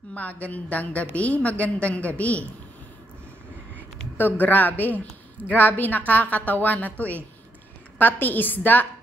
Magandang gabi, magandang gabi. To grabe. Grabe nakakatawa na to eh. Pati isda,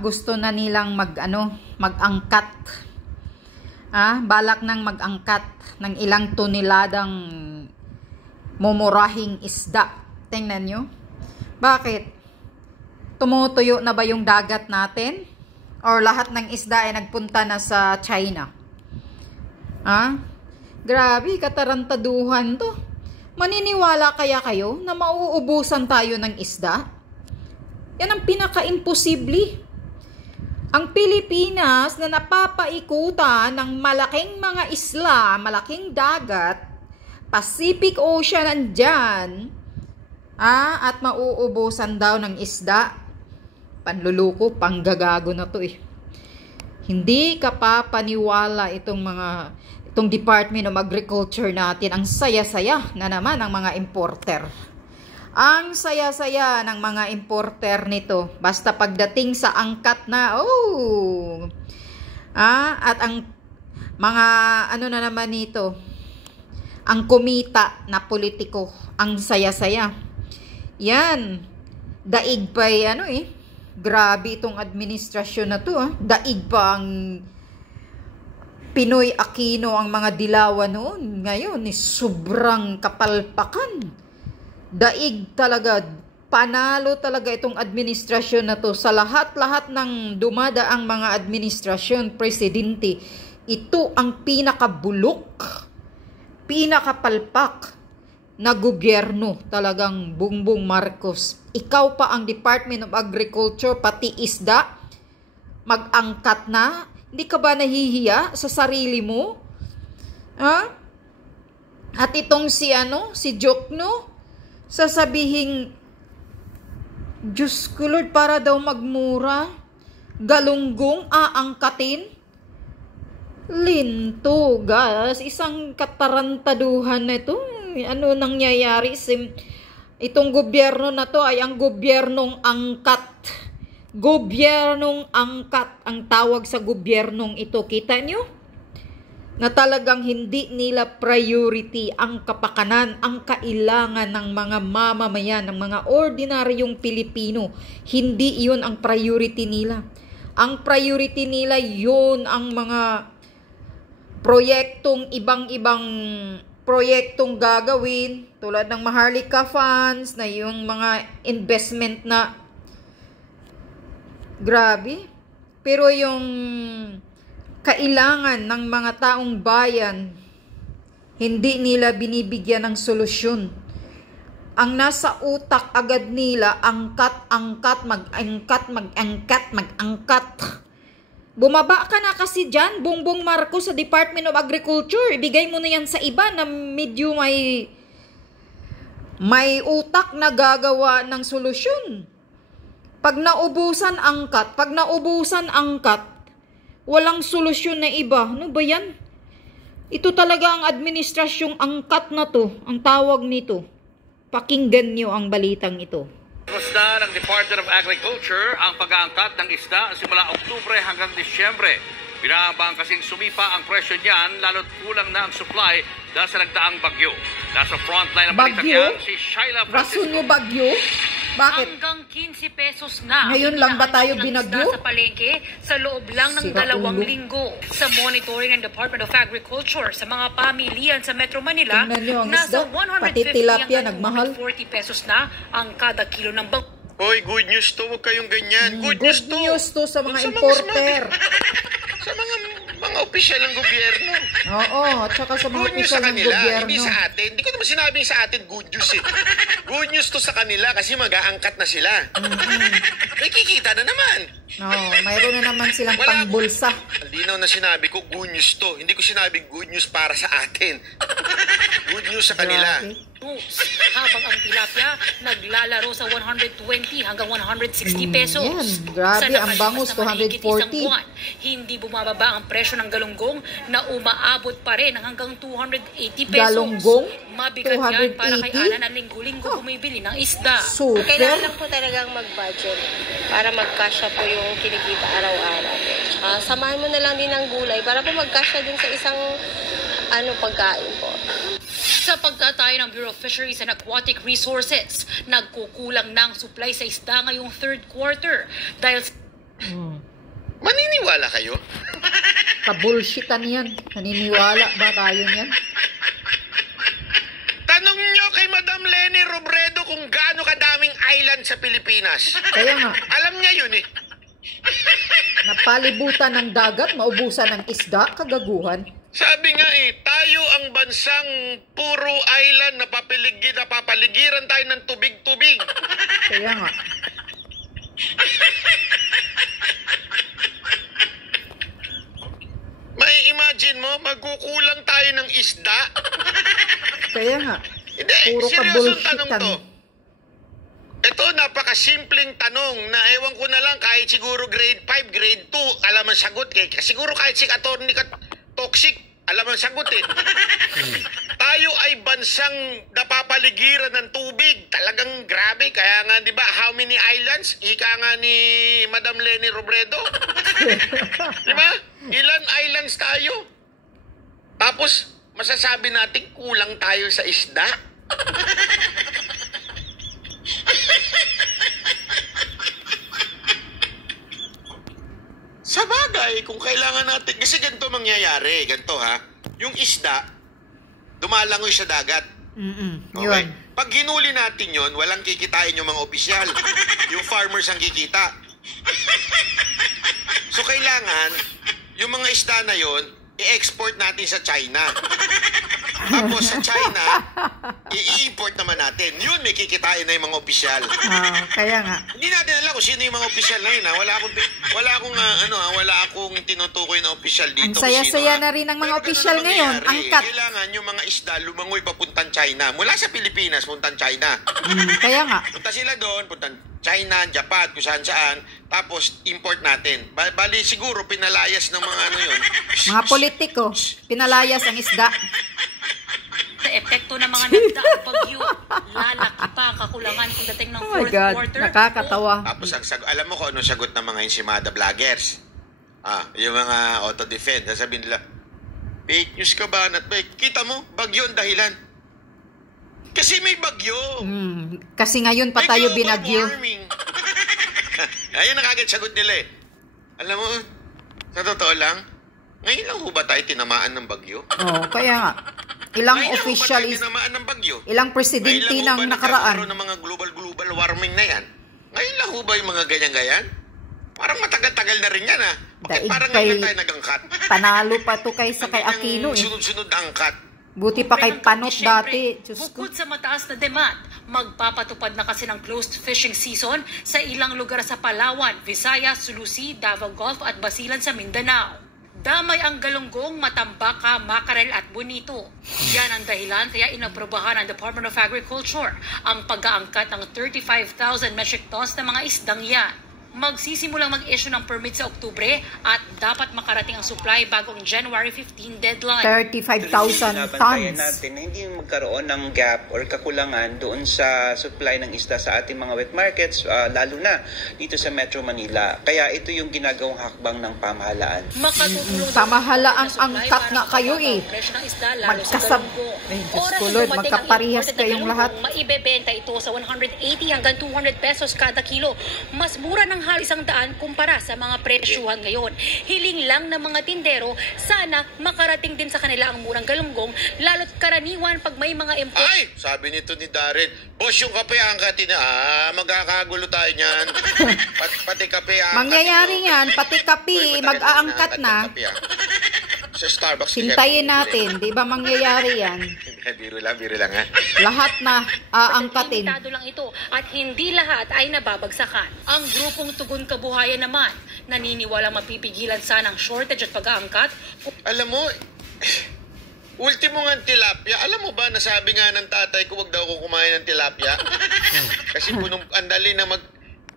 gusto na nilang mag-angkat. Balak nang mag-angkat ng ilang toneladang mumurahing isda. Tingnan nyo. Bakit? Tumutuyo na ba yung dagat natin? Or lahat ng isda ay nagpunta na sa China? Grabe, katarantaduhan to. Maniniwala kaya kayo na mauubusan tayo ng isda? Yan ang pinaka-imposible. Ang Pilipinas na napapaikutan ng malaking mga isla, malaking dagat, Pacific Ocean andyan, at mauubusan daw ng isda. Panluluko, panggagago na to eh. Hindi ka pa paniwala itong Department of Agriculture natin. Ang saya-saya na naman ng mga importer. Ang saya-saya ng mga importer nito. Basta pagdating sa angkat na, at ang mga na naman nito, ang kumita na politiko. Ang saya-saya. Yan. Daig pa grabe itong administrasyon na to. Daig pa ang Pinoy Aquino ang mga dilawan noon. Ngayon, sobrang kapalpakan. Daig talaga. Panalo talaga itong administrasyon na to. Sa lahat-lahat ng dumadaang mga administrasyon, presidente, ito ang pinakabulok, pinakapalpak na gobyerno. Talagang Bongbong Marcos. Ikaw pa ang Department of Agriculture, pati isda, mag-angkat na. Hindi ka ba nahihiya sa sarili mo? At itong si Jokno, sasabihin, Diyos ko Lord, para daw magmura, galunggong aangkatin. Linto, guys, isang katarantaduhan na ito. Ano nangyayari? Itong gobyerno na to ay ang gobyernong angkat. Gobyernong angkat ang tawag sa gobyernong ito. Kita nyo? Na talagang hindi nila priority ang kapakanan, ang kailangan ng mga mamamayan, ng mga ordinaryong Pilipino. Hindi iyon ang priority nila. Ang priority nila yun ang mga ibang-ibang proyektong gagawin tulad ng Maharlika Funds, na yung mga investment na grabe. Pero yung kailangan ng mga taong bayan, hindi nila binibigyan ng solusyon. Ang nasa utak agad nila, angkat, mag-angkat. Bumaba ka na kasi dyan, Bongbong Marcos, sa Department of Agriculture. Ibigay mo na yan sa iba na medyo may utak na gagawa ng solusyon. Pag naubusan angkat, walang solusyon na iba. Ano ba yan? Ito talaga ang administrasyong angkat na to, ang tawag nito. Pakinggan nyo ang balitang ito. Gusta ng Department of Agriculture ang pag-aangkat ng isda simula Oktubre hanggang Disyembre. Binahabang kasing sumipa ang presyo niyan, lalo't kulang na ang supply dahil sa nagdaang bagyo. Nasa frontline ng balitang yan, si Shaila Francisco. Rason mo bagyo? Bakit? Hanggang 15 pesos na. Ngayon lang ba tayo binagyo? Sa palengke sa loob lang ng 2 linggo. Sa monitoring ng Department of Agriculture sa mga pamilihan sa Metro Manila, nasa 150 hanggang 40 pesos na ang kada kilo ng bang. Hoy, good news to. Huwag kayong ganyan. Good news to sa mga importer. Sa mga opisyal ng gobyerno. Oo, at saka sa mga good news sa opisyal ng kanila, gobyerno. hindi sa atin. Hindi ko naman sinabing sa atin good news eh. Good news to sa kanila kasi mag-aangkat na sila. May kikita na naman. Mayroon na naman silang pangbulsa. Linaw na sinabi ko, good news to. Hindi ko sinabing good news para sa atin. Good news sa kanila. Habang ang tilapia naglalaro sa 120 hanggang 160 pesos. Yan, grabe, ang bangus, 240. Hindi bumababa ang presyo ng galunggong na umaabot pa rin hanggang 280 pesos. Galunggong? Mabigat yan para kay Ana na linggo-linggo bumibili ng isda. Super. Kailangan lang po talagang mag-budget para magkasya po yung kinikita araw-araw. Samahan mo na lang din ng gulay para po magkasya din sa isang Pagkain po. Sa pagkatay ng Bureau of Fisheries and Aquatic Resources, nagkukulang ng supply sa isda ngayong third quarter dahil Maniniwala kayo? Kabullshitan yan. Naniniwala ba tayo niyan? Tanong nyo kay Madam Leni Robredo kung gaano kadaming island sa Pilipinas. Kaya nga, Alam niya yun eh. napalibutan ng dagat, maubusan ng isda, kagaguhan. Sabi nga tayo ang bansang puro island na papaligiran tayo ng tubig-tubig. Kaya nga. May imagine mo, magkukulang tayo ng isda? Kaya nga. Hindi, Puro seryosong tanong kabullshitan. to. Ito, napakasimpleng tanong na ewan ko na lang kahit siguro grade 5, grade 2, alam ang sagot eh. Siguro kahit si attorney toxic, alam ang sagot eh. Tayo ay bansang napapaligiran ng tubig. Talagang grabe. Kaya nga, di ba, how many islands? Ika nga ni Madam Leni Robredo. Di ba? Ilan islands tayo? Tapos, masasabi natin kulang tayo sa isda? Sa bagay, kung kailangan natin, kasi ganito mangyayari, ganito ha, yung isda, dumalangoy sa dagat. Okay? Yun. Pag hinuli natin yon, walang kikitain yung mga opisyal. Yung farmers ang kikita. So kailangan, yung mga isda na yon, i-export natin sa China. Tapos sa China, i-import naman natin. Yun, may kikitain na yung mga opisyal. Kaya nga. Hindi natin alam kung sino yung mga opisyal na yun. Ha? Wala akong tinutukoy na opisyal dito. Ang saya-saya na rin ng mga opisyal ngayon. Angkat. Kailangan yung mga isda lumangoy papuntang China. Mula sa Pilipinas, puntang China. Kaya nga. Punta sila doon, puntang China, Japan, kung saan-saan. Tapos, import natin. Bali, siguro, pinalayas ng mga ano yun. Mga politiko, pinalayas ang isda. sa epekto ng mga nagdaang bagyo, lalaki pa ang kakulangan pagdating ng Oh my fourth God, quarter. nakakatawa. Tapos, alam mo kung anong sagot ng mga insimada vloggers? Yung mga auto-defend. Sasabihin nila, fake news ka ba? Kita mo, bagyo ang dahilan. Kasi may bagyo. Kasi ngayon pa May tayo global binagyo. warming. Ayun ang agad sagot nila eh. Alam mo, sa totoo lang, ngayon lang ho ba tayo tinamaan ng bagyo? Oh, kaya nga. Ilang Ngayon official lang ho ba tayo is tinamaan ng bagyo? ilang presidente Ngayon lang ho ng ba nakaraan. nagkakaroon ng mga global warming na yan? Ngayon lang ho ba yung mga ganyan-ganyan? Parang matagal-tagal na rin yan Bakit Daig parang kay- ngayon tayo nag-angkat? Panalo pa to kaysa kay Aquino eh. Sunod-sunod na angkat. Buti pa kay Panot Siyempre, dati. Diyos ko. bukod sa mataas na demand, magpapatupad na kasi ng closed fishing season sa ilang lugar sa Palawan, Visayas, Sulusi, Davao Gulf at Basilan sa Mindanao. Damay ang galunggong, matambaka, makarel at bonito. Yan ang dahilan kaya inaprobahan ng Department of Agriculture ang pag-aangkat ng 35,000 metric tons ng mga isdang yan. Magsisimulang mag-issue ng permit sa Oktubre at dapat makarating ang supply bago ang January 15 deadline. 35,000 Binabantayan tons. natin na hindi magkaroon ng gap or kakulangan doon sa supply ng isda sa ating mga wet markets, lalo na dito sa Metro Manila. Kaya ito yung ginagawang hakbang ng pamahalaan. Makatutulong Pamahalaang sa supply angkat para nga kayo mapababa eh. ang presyo ng isda, lalo sa Magkasab... galunggong. Ay, Diyos Oras ko na Lord, dumating ang magkaparehas imported na kayong lahat. galunggong, maibebenta ito sa 180 hanggang 200 pesos kada kilo. Mas mura ng halos 100 kumpara sa mga presyuhan ngayon. Hiling lang ng mga tindero, sana makarating din sa kanila ang murang galunggong, lalo't karaniwan pag may mga import. Ay! Sabi nito ni Darren, boss, yung kape angkatin na. Magkakagulo tayo niyan. Pati kape angkatin. Mangyayari nyo. yan, pati kape, Uy, matagal mag-aangkat na na. angkat yung kape, Sa Starbucks. Hintayin natin, di ba mangyayari yan? Biro lang ha. Lahat na aangkatin. Limitado lang ito at hindi lahat ay nababagsakan. Ang grupong Tugon Kabuhayan naman, naniniwala mapipigilan sana ang shortage at pag-aangkat. Alam mo, ultimo nga tilapia. Alam mo ba, nasabi nga ng tatay ko, wag daw ako kumain ng tilapia. Kasi ang dali na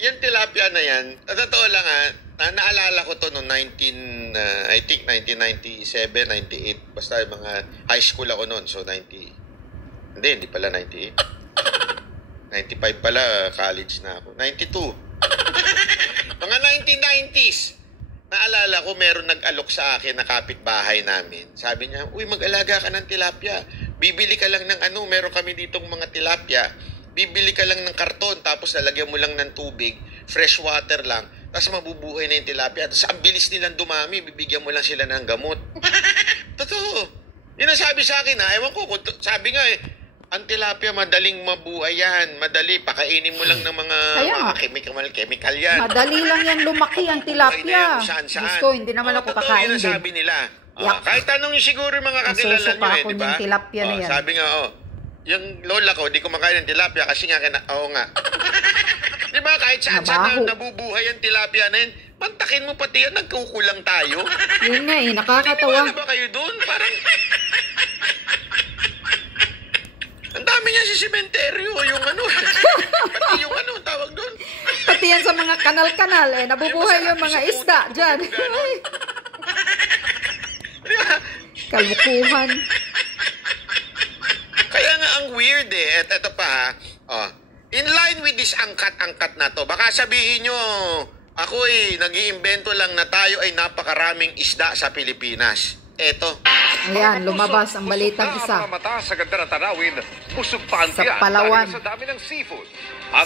yan tilapia na yan, totoo lang naalala ko to noong I think 1997, 98. Basta mga high school ako noon. So, hindi pala 98. 95 pala, college na ako. 92. Mga 1990s. naalala ko meron nag-alok sa akin na kapitbahay namin. Sabi niya, uy, mag-alaga ka ng tilapia. Bibili ka lang ng meron kami ditong mga tilapia. Bibili ka lang ng karton, tapos lalagyan mo lang ng tubig, fresh water lang, tapos mabubuhay na yung tilapia. Tapos ang bilis nilang dumami, bibigyan mo lang sila ng gamot. Totoo. Yun ang sabi sa akin, ewan ko, sabi nga ang tilapia madaling mabuhay yan. Madali, pakainin mo lang ng mga chemical yan. Madali lang yan lumaki ang tilapia. Gusto, hindi naman ako kakain din. Sabi nila. Kahit tanong yung siguro yung mga kakilala nyo, di ba? Tilapia na yan. Sabi nga, yung lola ko, di ko makain ng tilapia kasi nga, di ba, kahit saan nabubuhay ang tilapia na yun, mantakin mo pati yan, nagkukulang tayo. Yun nga nakakatawa. Di ba kayo doon? Parang, ang dami niya sa sementeryo, yung pati yung tawag doon. Pati yan sa mga kanal-kanal, nabubuhay yung mga isda dyan. Kalukuhan. Kaya nga ang weird At ito pa in line with this angkat-angkat na to, baka sabihin nyo, ako nag-iimbento lang na tayo ay napakaraming isda sa Pilipinas. Eto. Ayan, lumabas ang balitang isa. Sa ganda ng tanawin, busog pa ang sa Palawan. Sa dami ng seafood.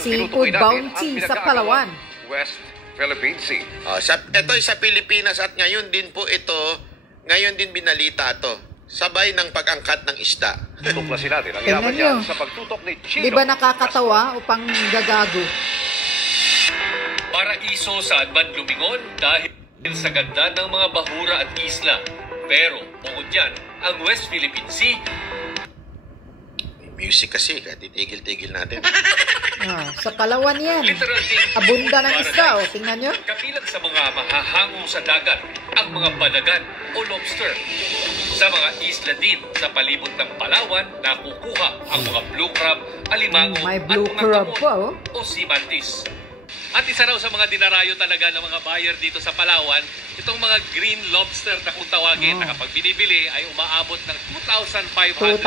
Seafood bounty sa Palawan. West Philippine Sea. Ito sa Pilipinas at ngayon din binalita to. Sabay ng pag-angkat ng isda. Tuklasin natin ang Tingnan yaman nyo. niya sa pagtutok ni Chino. Di ba nakakatawa upang gagago? Paraiso sa Adman Lumingon dahil sa ganda ng mga bahura at isla. Pero, bukod yan, ang West Philippine Sea. May music kasi, titigil-tigil natin. Sa Palawan yan. Literal ding Abunda ng food isda, paradise. tingnan nyo. Kabilang sa mga mahahangong sa dagat, ang mga balagan o lobster. Sa mga isla din sa palibot ng Palawan, nakukuha ang mga blue crab, alimango May at blue mga crab kamon pa, o sea mantis. At isa raw sa mga dinarayo talaga ng mga buyer dito sa Palawan, itong mga green lobster na kung tawagin na kapag binibili ay umaabot ng 2,500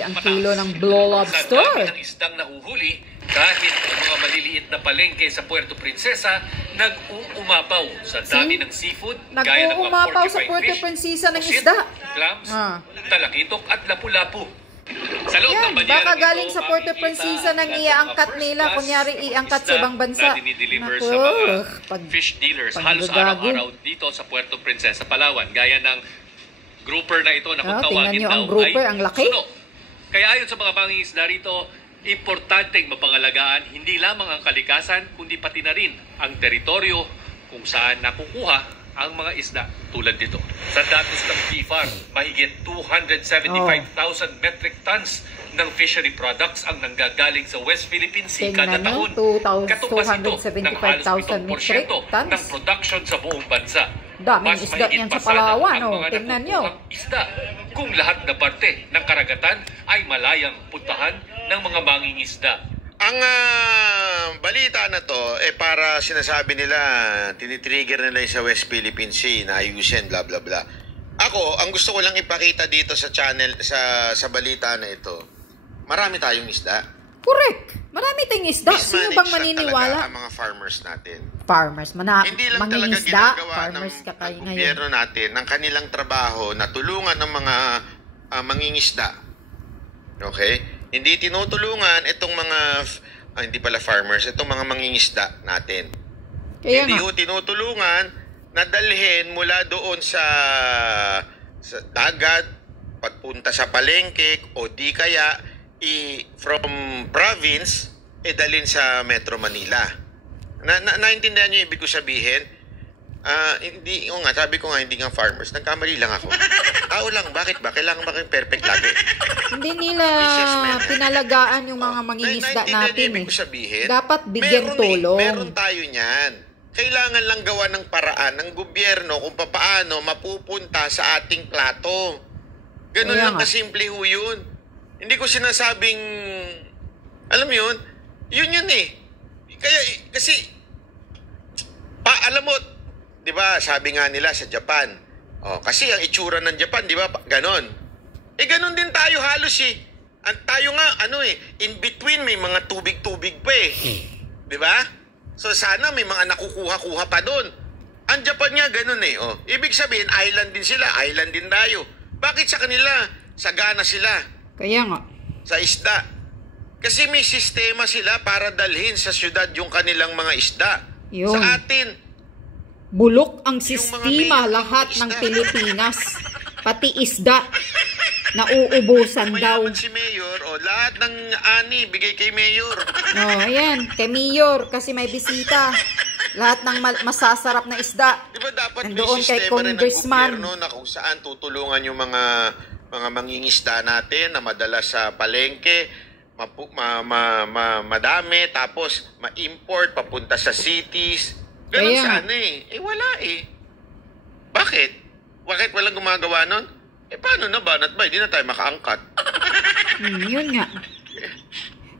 ang kilo ng blue lobster. Sa dami ng isdang nahuhuli, kahit ang mga maliliit na palengke sa Puerto Princesa, nag-uumapaw sa dami ng seafood, gaya ng mga Nag-uumapaw sa porcupine Puerto fish, Princesa ng pusit, isda. clams, talakitok at lapu-lapu. Sa loob Yan, ng balyaran baka ito, galing sa Puerto makikita Princesa nang ang iangkat first nila. class Kunyari, iangkat sa isda ibang bansa. na dinideliver Naku, sa mga fish dealers halos paggagago. araw-araw dito sa Puerto Princesa, Palawan. Gaya ng grouper na ito na kung tingnan tawagin nyo daw ang grouper, ay ang laki. suno. Kaya ayon sa mga mangingisda rito, importanteng mapangalagaan hindi lamang ang kalikasan, kundi pati na rin ang teritoryo kung saan nakukuha ang mga isda tulad dito. Sa datos ng PFAR, mahigit 275,000 metric tons ng fishery products ang nanggagaling sa West Philippine Sea kada Tingnan nyo, taon. Katumbas ito ng halos 275,000 metric 7% tons. ng production sa buong bansa. Daming Mas isda mahigit niyan pa sa sana Palawan, ang mga tingnan nyo. nakukuhang isda kung lahat na parte ng karagatan ay malayang puntahan ng mga mangingisda. Ang balita na to, para sinasabi nila, tinitrigger nila yung sa West Philippine Sea na ayusin, bla bla bla. Ako, ang gusto ko lang ipakita dito sa channel, sa balita na ito, marami tayong isda. Correct. Marami tayong isda. Sino bang maniniwala? Ang mga farmers natin. Farmers. Hindi lang talaga mangingisda. ginagawa Farmers ka kayo ng ngayon. gobyerno natin ng kanilang trabaho na tulungan ng mga mangingisda. Okay? Hindi tinutulungan itong mga, hindi pala farmers, itong mga mangingisda natin. Kaya Hindi nga. ho tinutulungan na dalhin mula doon sa dagat, pagpunta sa palengke, o di kaya from province, dalhin sa Metro Manila. Naintindihan niyo ibig ko sabihin? Hindi, sabi ko nga, hindi nga farmers. Nagkamali lang ako. Tao lang, bakit ba? Kailangan ba kayong perfect lagi? Hindi nila pinalagaan yung mga mangingisda natin ibig ko sabihin? Dapat bigyan tulong. Meron tayo niyan. Kailangan lang gawa ng paraan ng gobyerno kung paano mapupunta sa ating plato. Ganun lang kasimple ho yun. Hindi ko sinasabing, alam mo yun, yun Kaya, kasi, alam mo, di ba, sabi nga nila sa Japan, kasi ang itsura ng Japan, di ba, ganon. Ganon din tayo halos tayo nga, in between may mga tubig-tubig pa Di ba? So sana may mga nakukuha-kuha pa doon. Ang Japan nga ganun eh. Oh. Ibig sabihin, island din sila. Island din tayo. Bakit sa kanila? Sagana sila. Kaya nga. Sa isda. Kasi may sistema sila para dalhin sa syudad yung kanilang mga isda. Yun. Sa atin, bulok ang mga sistema mayor lahat ng ng isda. Pilipinas. Pati isda. Nauubusan daw. mayaman si Mayor, lahat ng ani, bigay kay Mayor. Oh, ayan. Kay Mayor, kasi may bisita. Lahat ng masasarap na isda. Di ba dapat nandoon may kay sistema rin ng Congressman. gobyerno na kung saan tutulungan yung mga mangingisda natin na madala sa palengke, madami, tapos ma-import papunta sa cities. Ganun Kaya sana eh. Wala eh. Bakit? Bakit walang gumagawa nun? Paano na ba? Hindi na tayo makaangkat. Yun nga.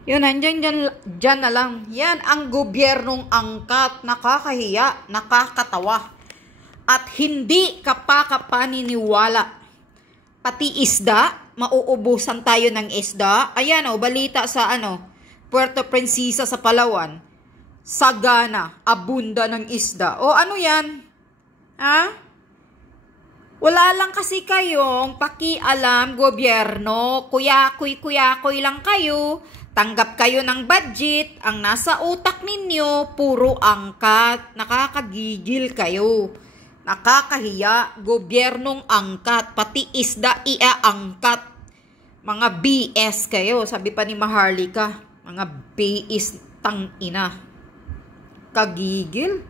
Yun, andyan dyan na lang. Yan ang gobyernong angkat. Nakakahiya, nakakatawa. At hindi ka pa kapaniniwala. Pati isda, mauubusan tayo ng isda. Ayan balita sa Puerto Princesa sa Palawan. Sagana, abunda ng isda. Ano yan? Ha? Wala lang kasi kayong pakialam, gobyerno. Kuyakoy lang kayo. Tanggap kayo ng budget. Ang nasa utak ninyo, puro angkat. Nakakagigil kayo. Nakakahiya, gobyernong angkat. Pati isda iaangkat. Mga BS kayo. Sabi pa ni Maharlika. Mga BS tangina. Kagigil.